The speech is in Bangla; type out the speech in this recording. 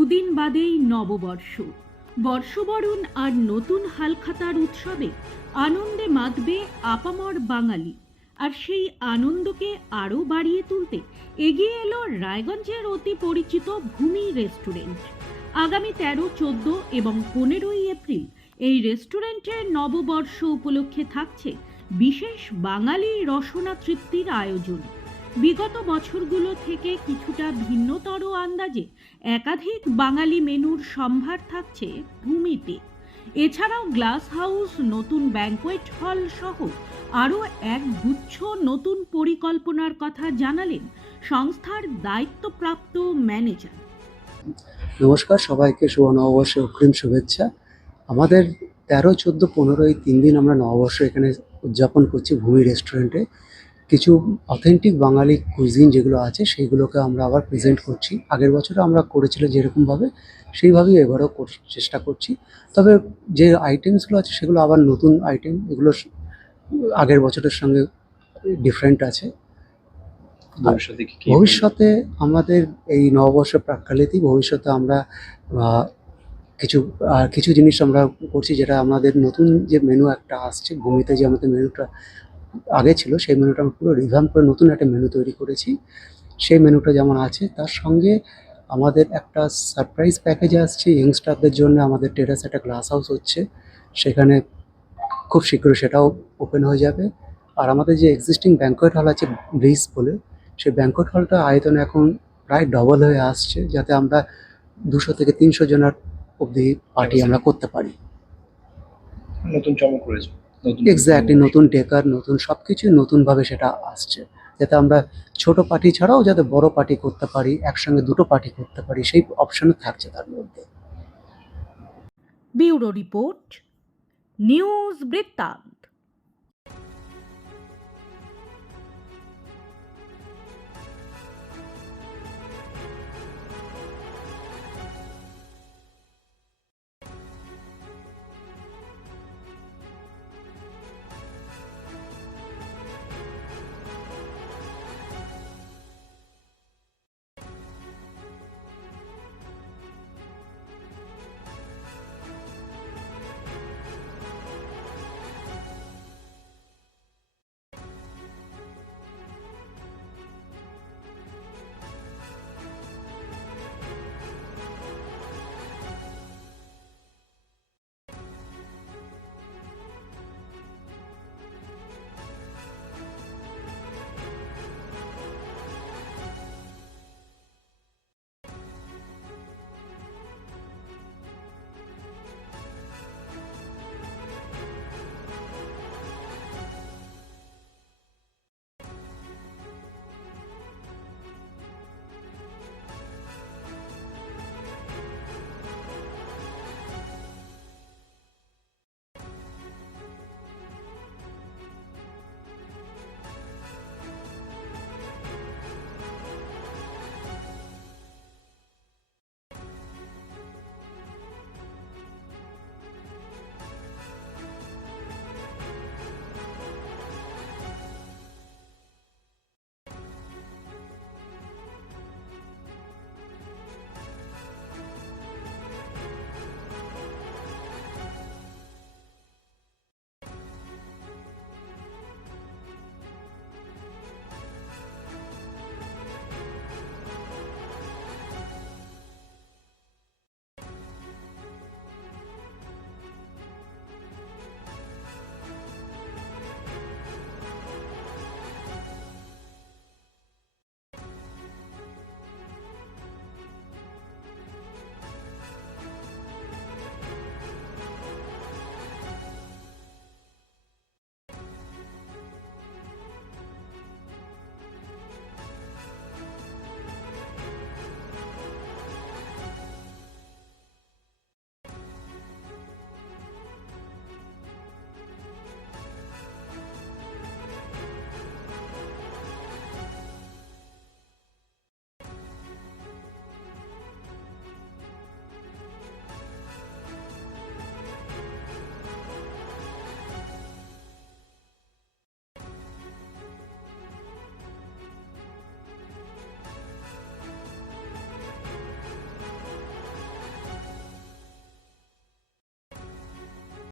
দিন বাদেই নববর্ষ। বর্ষবরণ আর নতুন হালখাতার উৎসবে আনন্দে মাতবে আপামর বাঙালি। আর সেই আনন্দকে আরও বাড়িয়ে তুলতে এগিয়ে এলো রায়গঞ্জের অতি পরিচিত ভূমি রেস্টুরেন্ট। আগামী তেরো, চোদ্দ এবং পনেরোই এপ্রিল এই রেস্টুরেন্টের নববর্ষ উপলক্ষে থাকছে বিশেষ বাঙালি রসনা তৃপ্তির আয়োজন। বিগত বছরগুলো থেকে কিছুটা ভিন্নতর আন্দাজে একাধিক বাঙালি মেনুর সম্ভার থাকছে ভূমিতে। এছাড়াও গ্লাস হাউস, নতুন ব্যাংকোয়েট হল সহ আরও এক গুচ্ছ নতুন পরিকল্পনার কথা জানালেন সংস্থার দায়িত্বপ্রাপ্ত ম্যানেজার। নমস্কার, সবাইকে শুভ নববর্ষে অগ্রিম শুভেচ্ছা। আমাদের তেরো, চোদ্দ, পনেরো এই তিন দিন আমরা নববর্ষ এখানে উদযাপন করছি ভূমি রেস্টুরেন্টে। কিছু অথেন্টিক বাঙালি কুইজিন যেগুলো আছে সেইগুলোকে আমরা আবার প্রেজেন্ট করছি। আগের বছরে আমরা করেছিল যেরকমভাবে সেইভাবেই এবারও কর- চেষ্টা করছি। তবে যে আইটেমসগুলো আছে সেগুলো আবার নতুন আইটেম এগুলো আগের বছরের সঙ্গে ডিফারেন্ট আছে। ভবিষ্যতে আমাদের এই নববর্ষ প্রাক্কালেতেই ভবিষ্যতে আমরা কিছু আর কিছু জিনিস আমরা করছি যেটা আমাদের নতুন যে মেনু একটা আসছে ভূমিতে যে আমাদের মেনুটা আগে ছিল, সেই মেনুটা আমরা পুরো রিভাম করে নতুন একটা মেনু তৈরি করেছি। সেই মেনুটা যেমন আছে, তার সঙ্গে আমাদের একটা সারপ্রাইজ প্যাকেজ আসছে ইয়ংস্টারদের জন্য আমাদের টেরাস একটা গ্লাস হাউস হচ্ছে। সেখানে খুব শীঘ্রই সেটাও ওপেন হয়ে যাবে। আর আমাদের যে এক্সিস্টিং ব্যাঙ্কোয়েট হল আছে ব্রিজ বলে, সেই ব্যাঙ্কোয়েট হলটা আয়তন এখন প্রায় ডবল হয়ে আসছে, যাতে আমরা দুশো থেকে তিনশো জনের অবধি পার্টি আমরা করতে পারি। নতুন চমক রয়েছে। এক্স্যাক্টলি নতুন ডেকার নতুন সব কিছু নতুনভাবে সেটা আসছে। যাতে আমরা ছোট পার্টি ছাড়াও যাতে বড় পার্টি করতে পারি একসঙ্গে দুটো পার্টি করতে পারি সেই অপশনও থাকছে তার মধ্যে। বিউরো রিপোর্ট নিউজ বৃত্তান্ত।